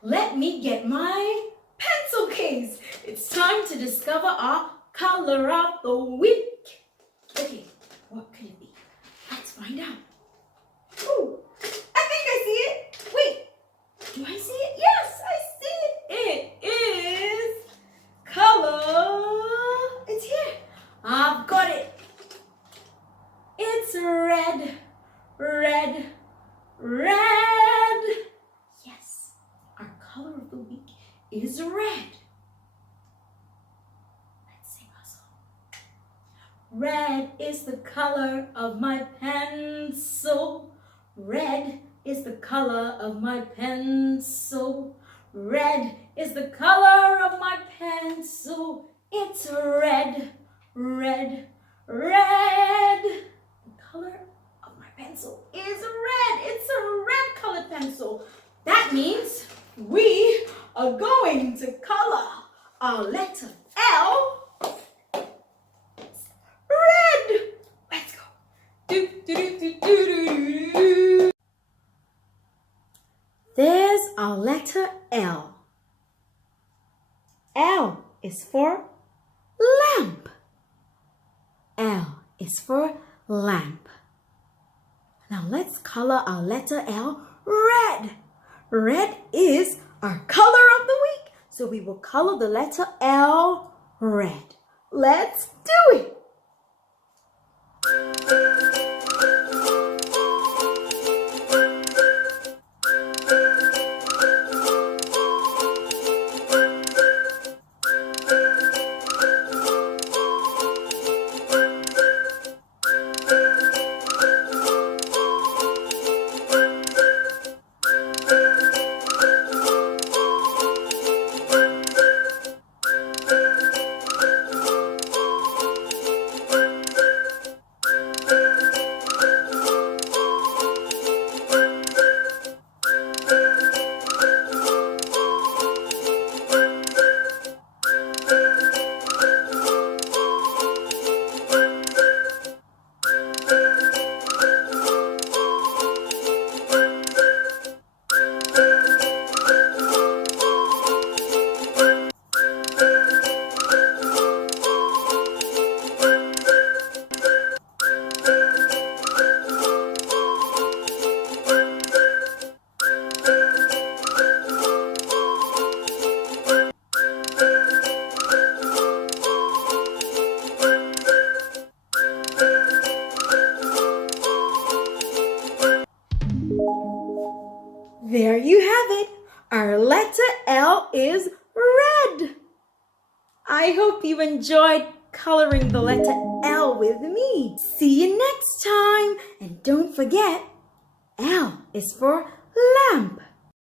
Let me get my pencil case. It's time to discover our color of the week. Okay, what could it be? Let's find out. Ooh, I think I see it. Wait, do I see it? Yes, I see it. It is color. It's here. I've got it. It's red, red, red. Yes, our color of the week is red. Let's sing a song. Red is the color of my pencil. Red is the color of my pencil. Red is the color of my pencil. It's red, red, red. The color of my pencil is red. It's a red colored pencil. That means we are going to color our letter L red. Let's go. Do, do, do, do, do, do, do. There's our letter L. L is for lamp. L is for lamp. Now let's color our letter L red. Red is our color of the week. So we will color the letter L red. Let's do it. There you have it. Our letter L is red. I hope you enjoyed coloring the letter L with me. See you next time. And don't forget, L is for lamp.